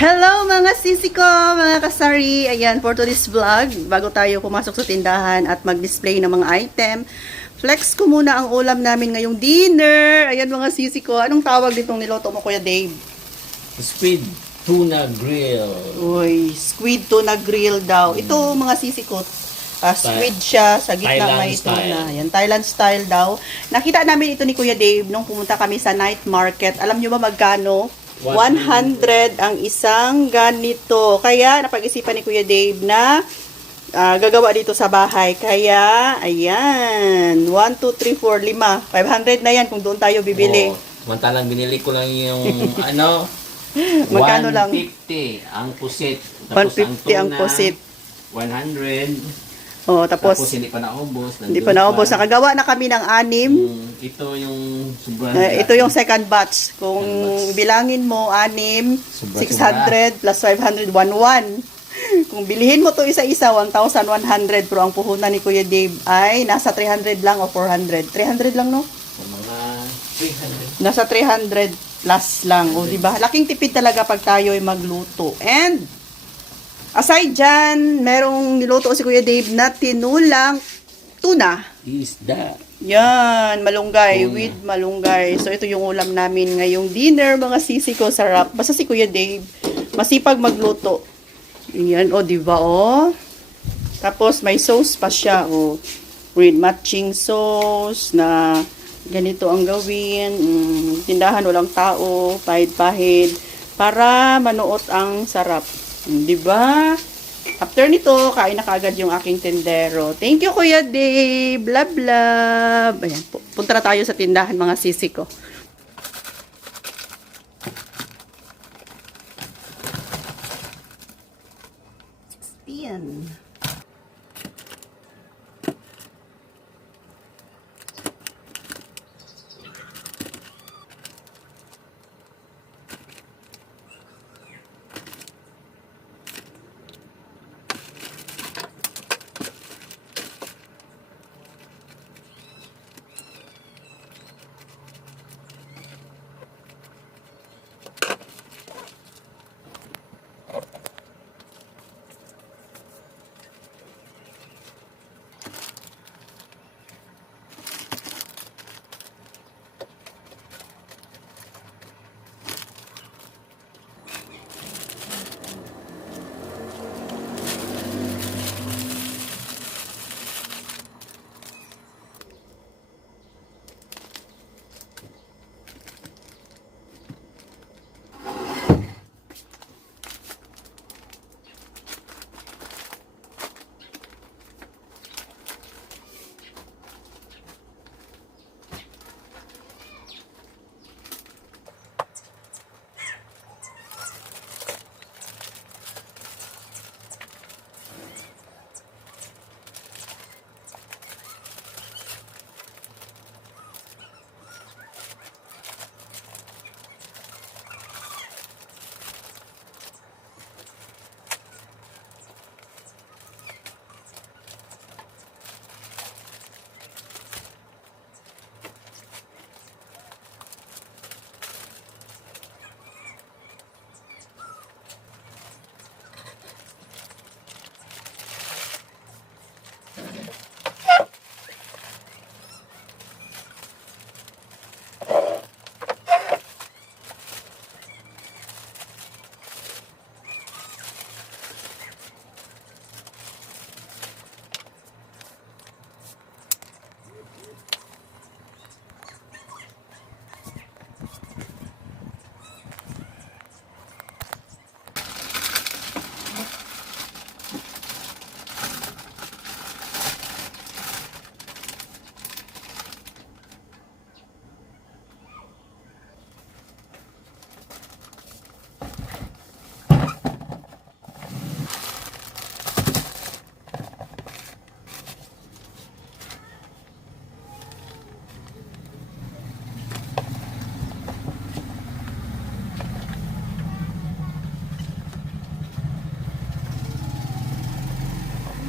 Hello mga sisi ko, mga kasari. Ayan, for today's vlog, bago tayo pumasok sa tindahan at mag-display ng mga item, flex ko muna ang ulam namin ngayong dinner. Ayan mga sisi ko, anong tawag ditong niloto mo, Kuya Dave? Squid tuna grill. Uy, squid tuna grill daw. Ito mga sisi ko, squid siya, sa gitna may tuna. Ayan, Thailand style daw. Nakita namin ito ni Kuya Dave nung pumunta kami sa night market. Alam nyo ba magkano? 100 ang isang ganito. Kaya napag-isipan ni Kuya Dave na gagawa dito sa bahay. Kaya, ayan, 1, 2, 3, 4, 5. 500 na yan kung doon tayo bibili. Samantalang binili ko lang yung ano, Magkano lang? 150 ang pusit. Tapos 150 ang pusit. 100. Oh, tapos hindi pa naubos. Hindi pa naubos. Nakagawa na kami ng 6. Ito yung sobrang Ito yung second batch. Kung bilangin mo, 6, 600 plus 500, 1,100. Kung bilihin mo to isa-isa, 1,100. Pero ang puhunan ni Kuya Dave ay nasa 300 lang o 400. 300 lang, no? mga 300. Nasa 300 plus lang. O, diba? Laking tipid talaga pag tayo ay magluto. And, aside dyan, merong niluto si Kuya Dave na tinulang tuna. Isda. Yan, malunggay with malunggay. So, ito yung ulam namin ngayong dinner, mga sisi ko, sarap. Basta si Kuya Dave, masipag magluto. Yan, o, diba, o? Tapos, may sauce pa siya, o. With matching sauce na ganito ang gawin. Tindahan, walang tao, pahid-pahid. Para manuot ang sarap. Diba? After nito, kain na kaagad yung aking tendero. Thank you, Kuya Dave. Love, love. Ayan, punta na tayo sa tindahan, mga sisi ko. Yan.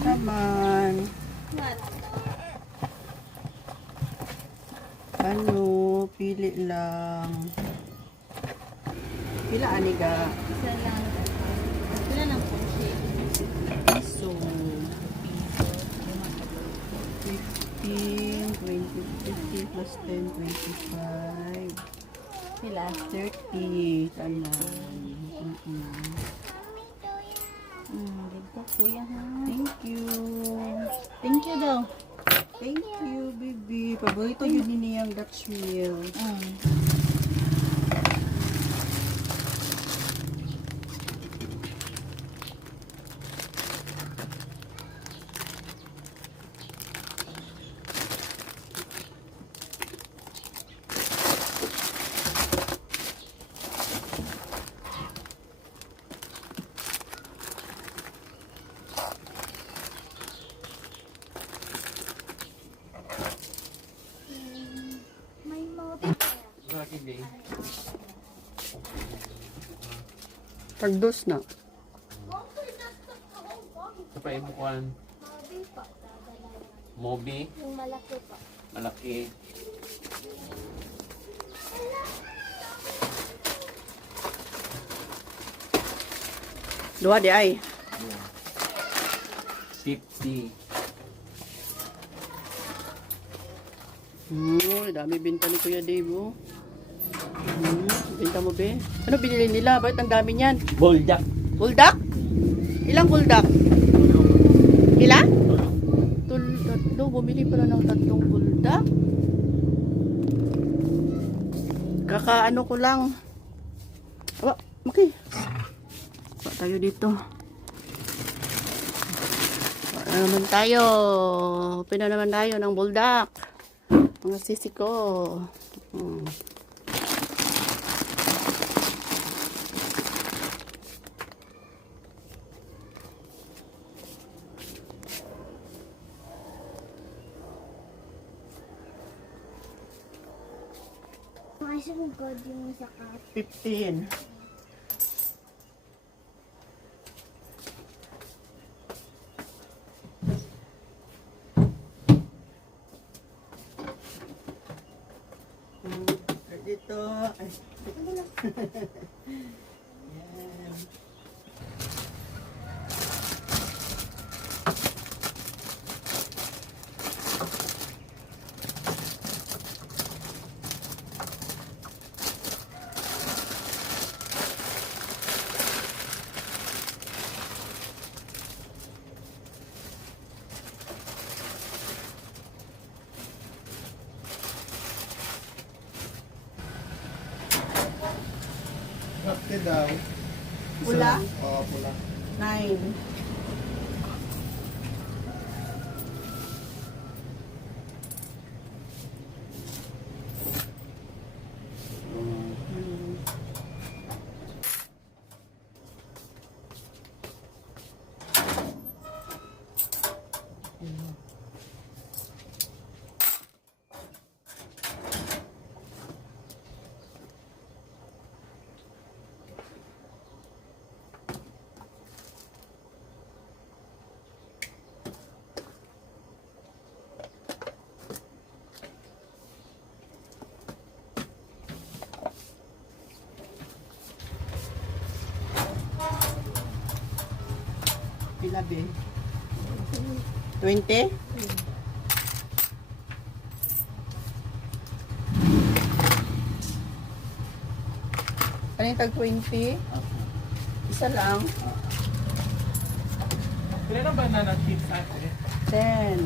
Naman. Ano, pili lang. Pila ani ka? Isa lang. kuya. 30. Tanan. Dito kuya ha. Thank you. Thank you daw. Thank you, baby. Paborito yun ni niyang Dutch meal. May mobi. Lagi din. Pagdos na. Sa paibukuan. Mobi pa. Mobi. Yung malaki pa. Malaki. Duha di ay. 50. Dami binta ni Kuya Dave, oh. Binta mo, be? Ano binili nila? Bakit ang dami niyan? Bulldog. Buldak? Ilang buldak? Ilan? Tatlo. Bumili pala ng tatlong buldak. Kakaano ko lang. Aba, okay. Ba tayo dito. Ba naman tayo. Pina naman tayo ng buldak. Mga sisi ko. Masang god yung sakat. 15. Dito. Ay. Yan. Bakte daw. Pula? Oo, pula. 9. Pila be? 20? Ano yung tag 20? Isa lang. Kailan ang banana chips ate? 10.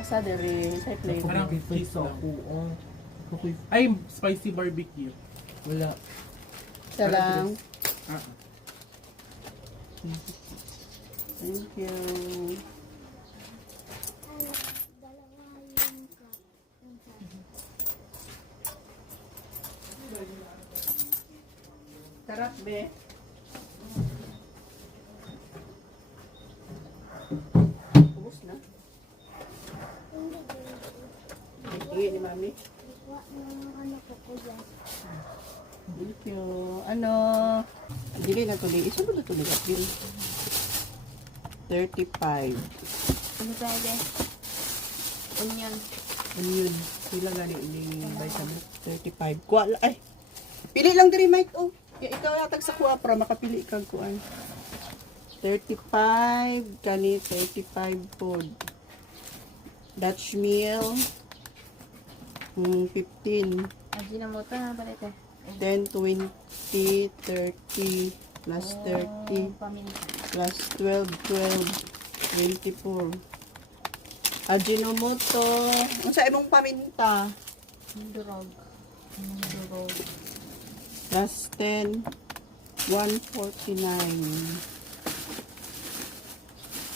Asa dere sa flavor. Parang cheese lang. Ay, spicy barbecue. Wala. Isa lang. Ah. Thank you. Sarap be. Ubus na. Hindi ni mami. Ano ko kuya? Thank you. Ano? Dili na tuloy. Isa mo na tuloy at yun. 35. Ano pwede? Onion. Onion. Sila gani ni vitamin. 35. Kuha lang. Ay! Pili lang diri Mike. Oh. Ikaw yatag sa kuha para makapili kang kuan. 35. Kani 35 food. Dutch meal. 15. Ajinomoto na pala ito. 10, 20, 30, plus 30, Paminta. plus 12, 12, 24. Ajinomoto. Ang sa imong paminta. Durog. Durog. Plus 10, 149.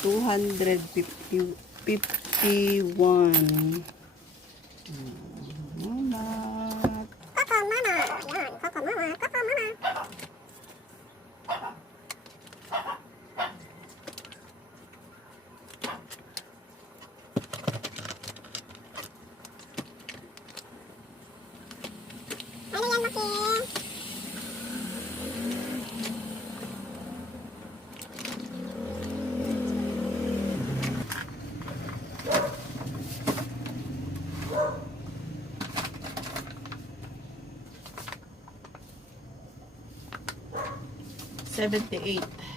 250, 51. Salamat. $78.